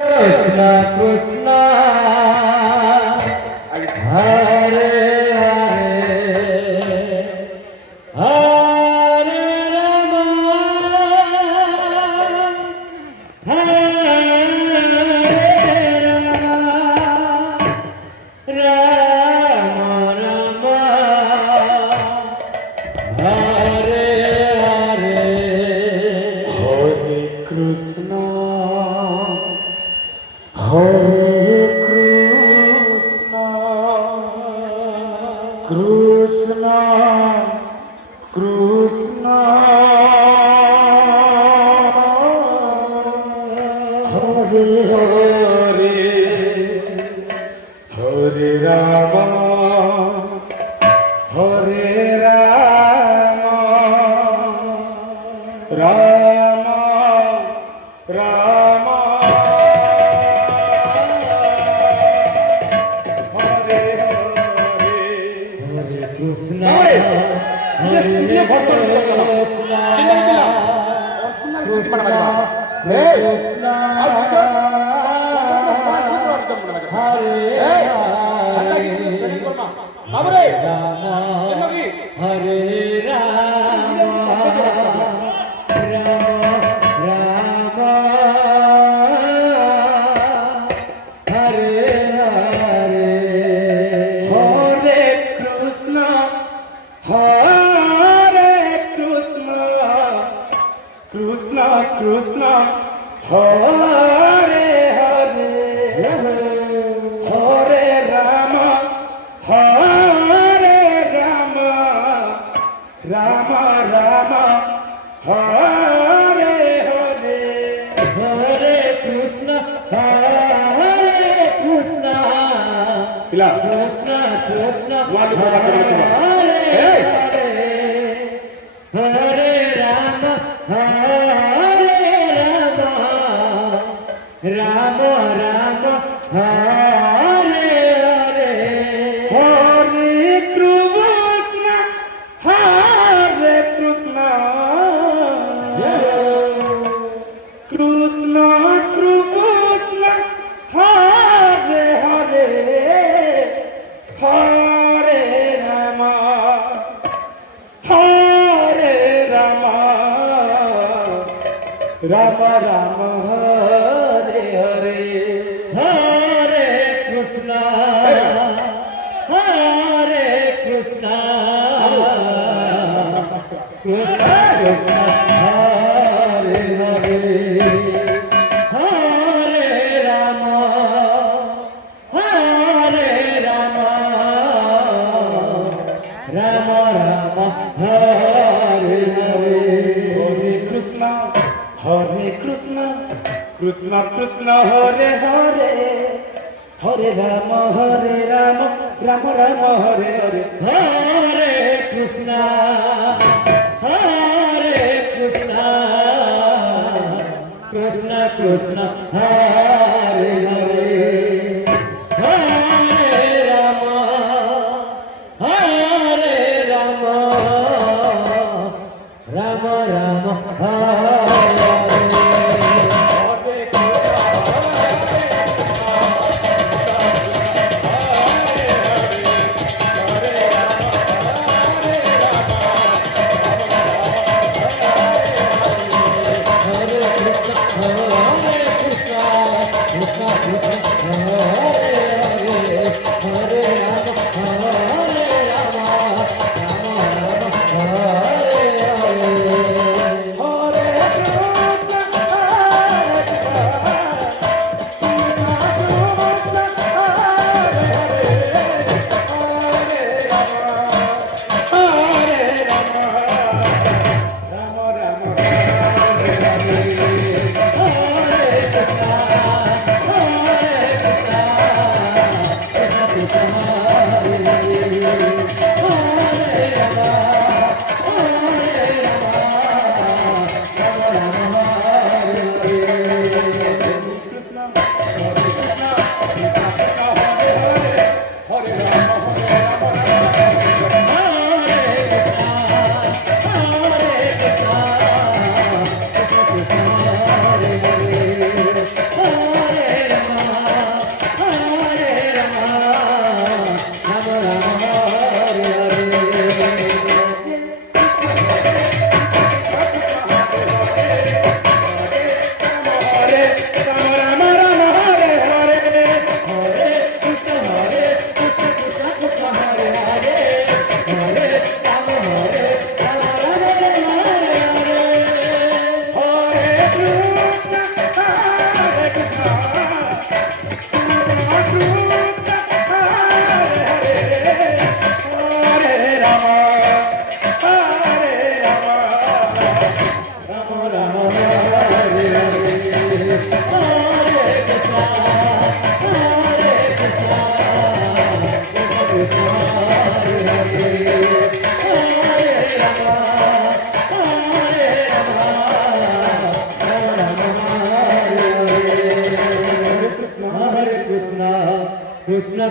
Krishna Krishna Hare Hare Hare Ram Hare Ram Ram Hare Hare Hare Krishna Hare Krishna, Krishna, Krishna, Hare Hare, Hare Rama, Hare Rama, Rama, Rama. Krishna Hare Krishna Krishna Krishna Hare Hare Ram Hare Ram Ram Ram Hare Hare Hare Krishna Hare Krishna, Krishna Krishna, Hare Hare, Hare Rama, Hare Rama, Rama Rama, Hare Hare, Hare Krishna, Hare Krishna, Krishna Krishna, Hare Hare Rama, Hare Rama, Rama Rama, Hare Hare, Hare Krishna, Hare Krishna, Krishna Krishna, Hare Hare, Hare Rama, Hare Rama, Rama Rama, Hare Hare, Hare Krishna, Hare Krishna, Krishna Krishna, Hare Hare, Hare Rama, Hare Rama, Rama Rama, Hare Hare, Hare Krishna, Hare Krishna, Krishna Krishna, Hare Hare, Hare Rama, Rama Rama, Hare Hare, Hare Krishna, Hare Krishna, Krishna Krishna, Hare Hare, Hare Rama, Hare Rama, Rama Rama, Hare Hare Hare Krishna, Krishna